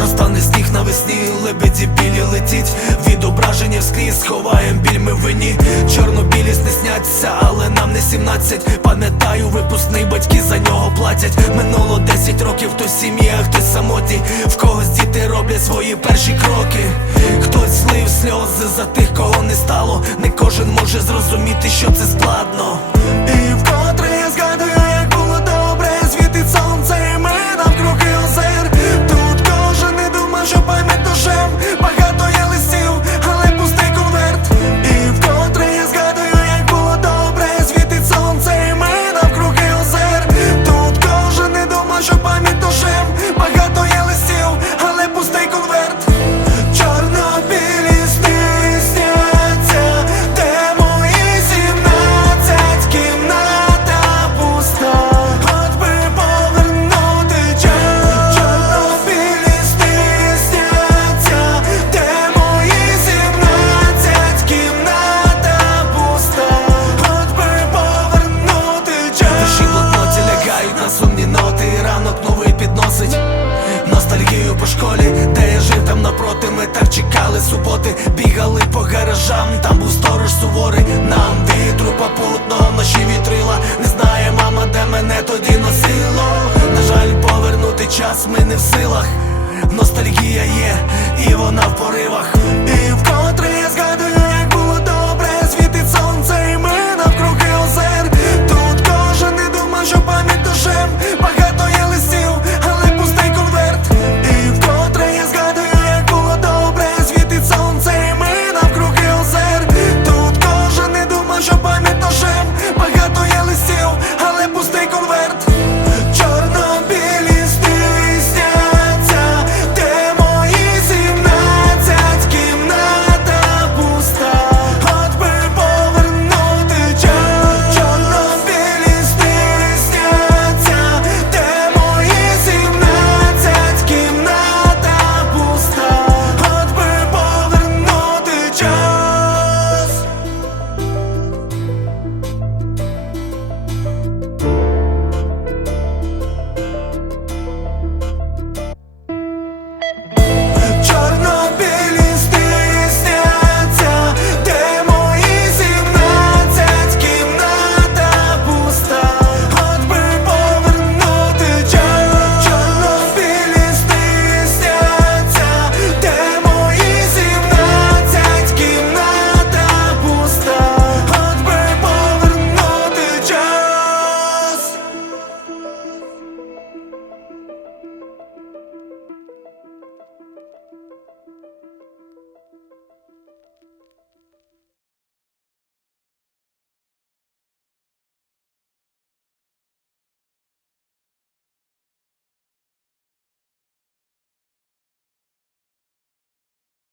Розтане сніг навесні, лебеді білі летіть. Відображення вскрізь, сховаєм біль ми в вині. Чорно-білі сни сняться, але нам не 17 Пам'ятаю, випускний батьки за нього платять. Минуло 10 років, хтось в сім'ї, а хтось самотній В когось діти роблять свої перші кроки. Хтось злив сльози за тих, кого не стало. Не кожен може зрозуміти, що це складно школі, де я жив там напроти, ми так чекали суботи, бігали по гаражам, там був сторож суворий, нам вітру попутно вночі вітрила. Не знає мама, де мене тоді носило. На жаль, повернути час ми не в силах. Ностальгія є,